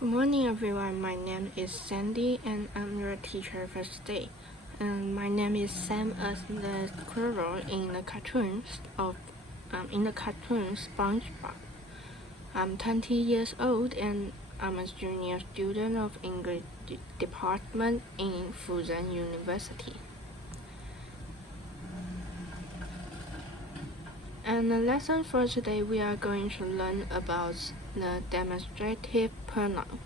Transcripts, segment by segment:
Good morning, everyone. My name is Sandy, and I'm your teacher for today. And my name is Sam as the squirrel in the cartoon SpongeBob. I'm 20 years old, and I'm a junior student of English department in Fudan University. And the lesson for today, we are going to learn about the demonstrative pronoun,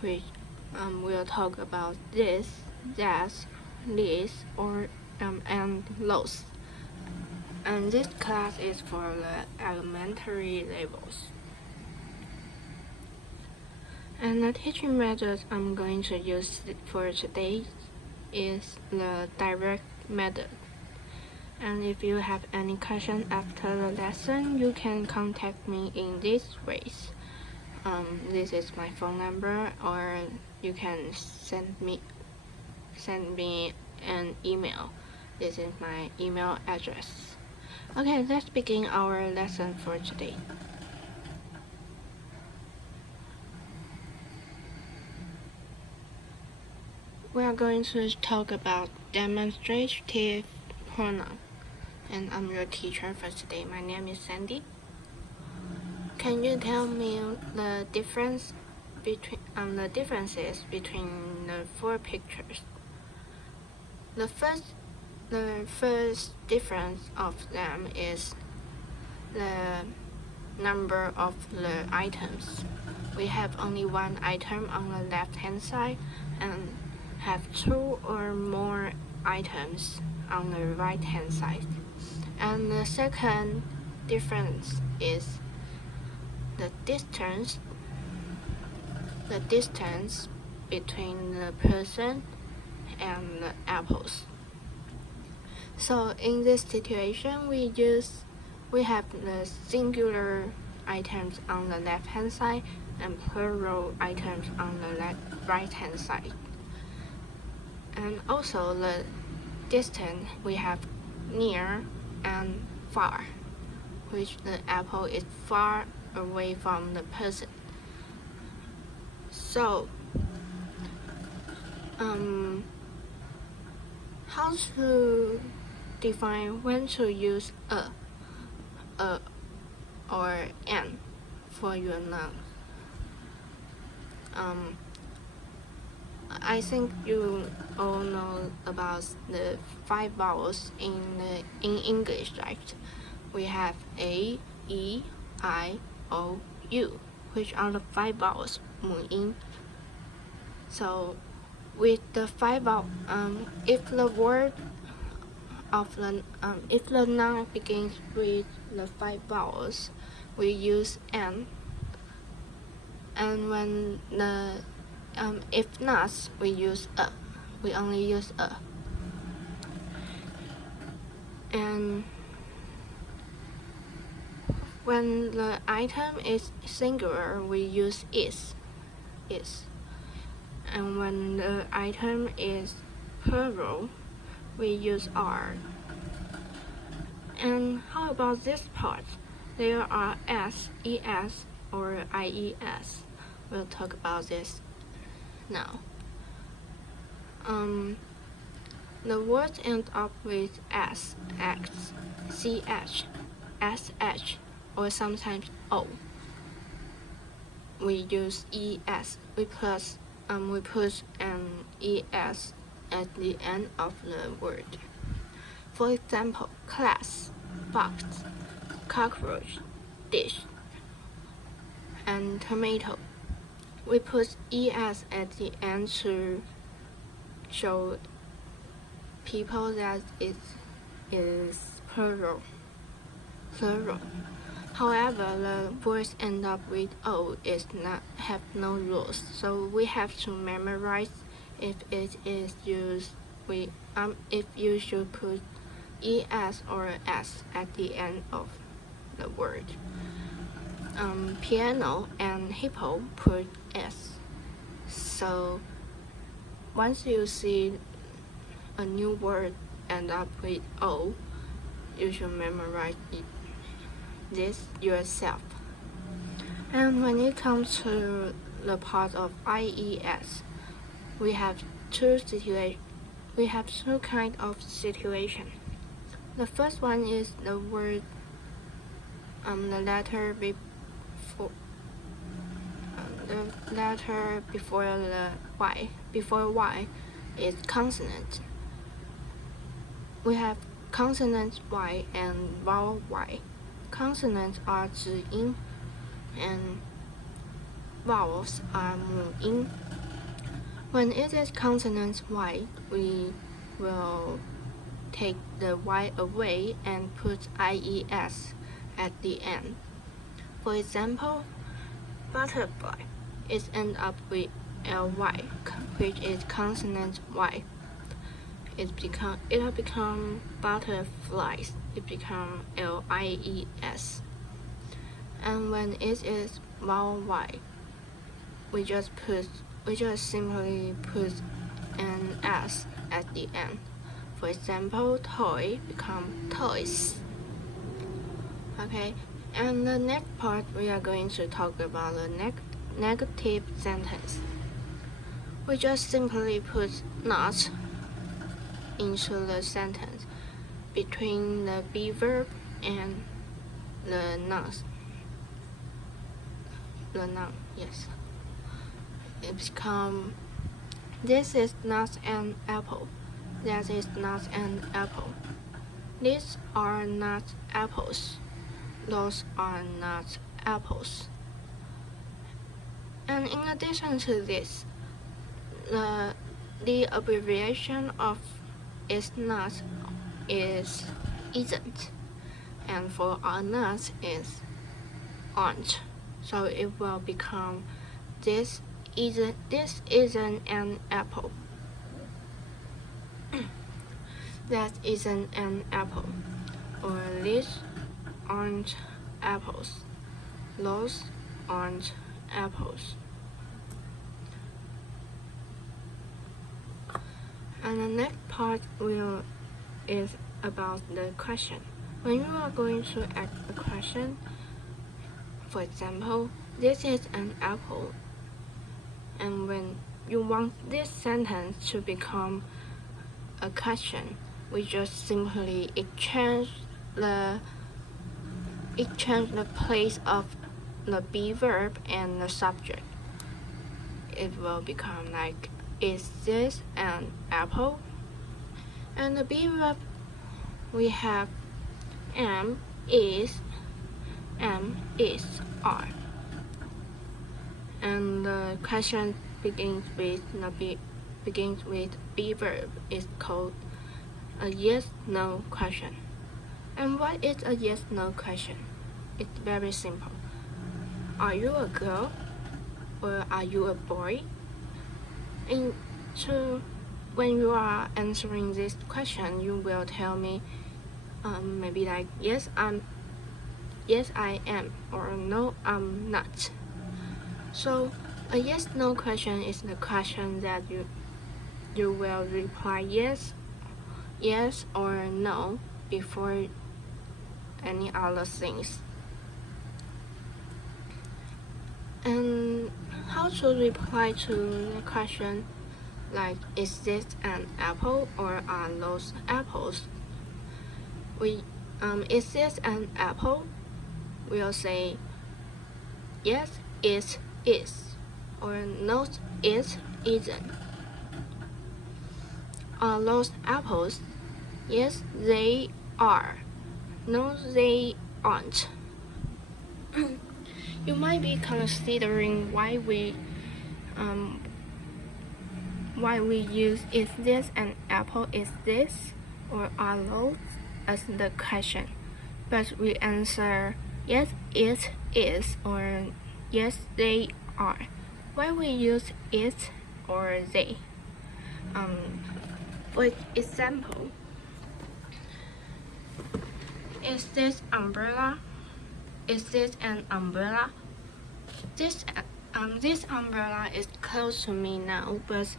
which we'll talk about this, that, this, or and those. And this class is for the elementary levels. And the teaching method I'm going to use for today is the direct method. And if you have any question after the lesson, you can contact me in these ways. This is my phone number, or you can send me an email. This is my email address. Okay, let's begin our lesson for today. We are going to talk about demonstrative pronoun, and I'm your teacher for today. My name is Sandy. Can you tell me the differences between the four pictures? The first difference of them is the number of the items. We have only one item on the left-hand side and have two or more items on the right-hand side. And the second difference is the distance between the person and the apples. So in this situation, we have the singular items on the left-hand side and plural items on the right-hand side. And also the distance, we have near and far, which the apple is far away from the person. So, how to define when to use a or an for your noun? I think you all know about the 5 vowels in English, right? We have A, E, I, O, U, which are the 5 vowels, 母音. So, with the 5 vowels, if the noun begins with the 5 vowels, we use an. And when if not, we use a. We only use a. And when the item is singular, we use is. And when the item is plural, we use are. And how about this part? There are s, es, or ies. We'll talk about this now. The words end up with s, x, ch, sh, or sometimes o. We use es. We put an es at the end of the word. For example, class, box, cockroach, dish, and tomato. We put es at the end to show people that it is plural. However, the words end up with o have no rules, so we have to memorize if it is used. If you should put es or s at the end of the word. Piano and hippo put s. So once you see a new word end up with o, you should memorize this yourself. And when it comes to the part of IES, we have two kind of situation. The first one is the word, the letter before the Y. Before Y is consonant. We have consonant Y and vowel Y. Consonants are 子音 and vowels are 母音. When it is consonant Y, we will take the Y away and put IES at the end. For example, butterfly is end up with LY, which is consonant Y. It'll become butterflies. It become LIES. And when it is vowel Y, we just simply put an S at the end. For example, toy become toys. Okay, and the next part we are going to talk about the negative sentence. We just simply put not into the sentence between the be verb and the noun. Yes. It becomes, this is not an apple. That is not an apple. These are not apples. Those are not apples. And in addition to this, the abbreviation of is not is isn't, and for are not is aren't. So it will become this isn't an apple. That isn't an apple. Or these aren't apples. Those aren't apples. And the next part is about the question. When you are going to ask a question, for example, this is an apple, and when you want this sentence to become a question, we just simply exchange the place of the be verb and the subject. It will become like, is this an apple? And the be verb, we have am, is, are. And the question begins with be verb. Is called a yes/no question. And what is a yes/no question? It's very simple. Are you a girl or are you a boy? And so when you are answering this question, you will tell me maybe like yes I am, or no I'm not. So a yes/no question is the question that you will reply yes or no before any other things. And how to reply to the question like, is this an apple or are those apples? Is this an apple? We'll say yes it is, or no it isn't. Are those apples? Yes they are. No they aren't. You might be considering why we use is this an apple, is this, or are those as the question, but we answer yes it is or yes they are. Why we use it or they? For example, is this umbrella? Is this an umbrella? This umbrella is close to me now, but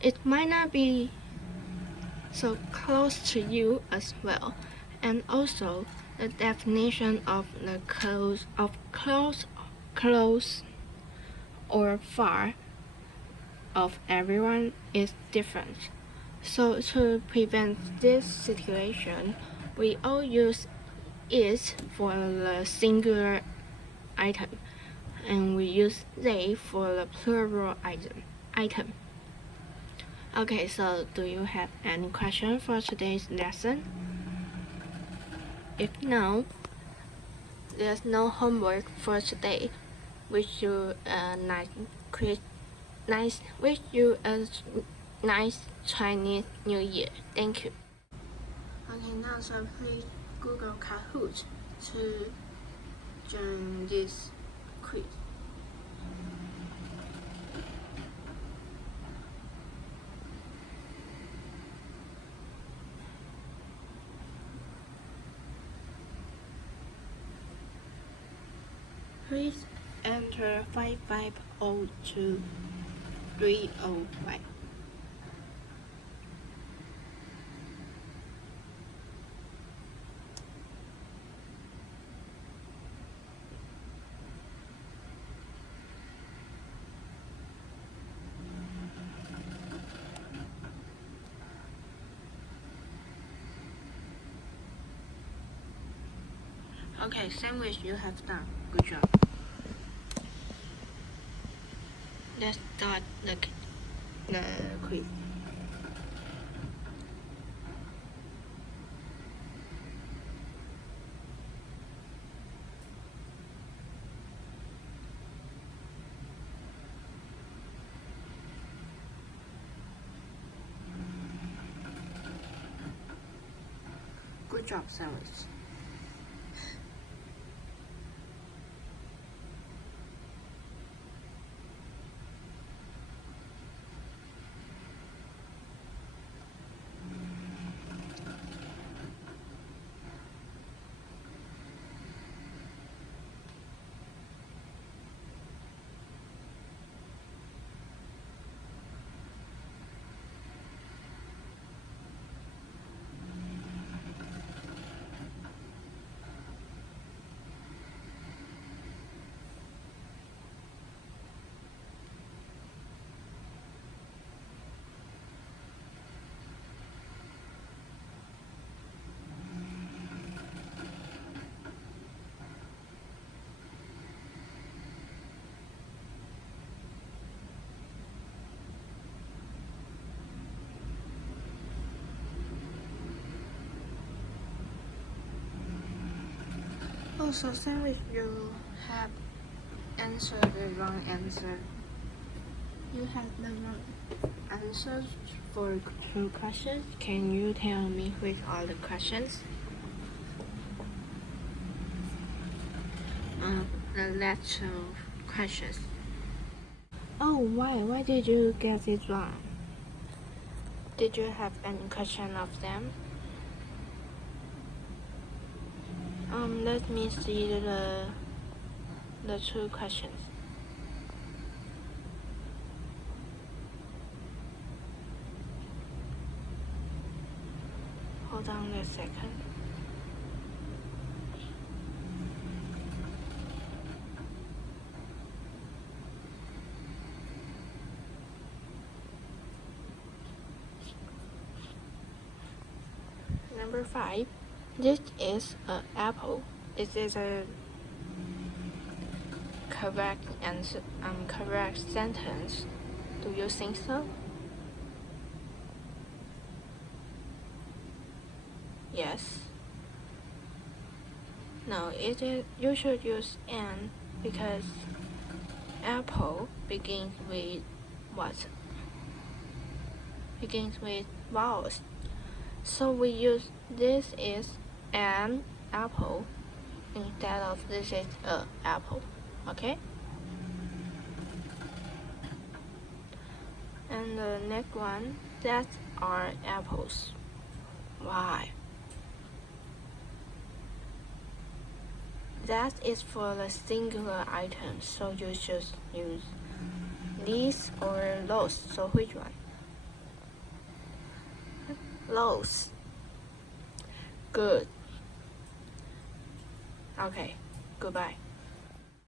it might not be so close to you as well. And also, the definition of the close or far of everyone is different. So to prevent this situation, we all use is for the singular item, and we use they for the plural item. Okay, so do you have any question for today's lesson? If no, there's no homework for today. Wish you a nice Chinese New Year. Thank you. Okay, now so please Google Kahoot to join this quiz. Please enter 5502305. Okay, sandwich you have done. Good job. Let's start the quiz. Good job, sandwich. Also, sandwich, you have answered the wrong answer. You have the wrong answers for 2 questions. Can you tell me which are the questions? The last 2 questions. Oh, why? Why did you get it wrong? Did you have any question of them? Let me see the 2 questions. Hold on a second. Number 5. This is an apple. Is this a correct answer? Correct sentence? Do you think so? Yes. No, it is. You should use an because apple begins with what? Begins with vowels. So we use this is an apple instead of this is a apple. Okay? And the next one, that are apples. Why? That is for the singular item, so you should use these or those. So which one? Those. Good. Okay, goodbye.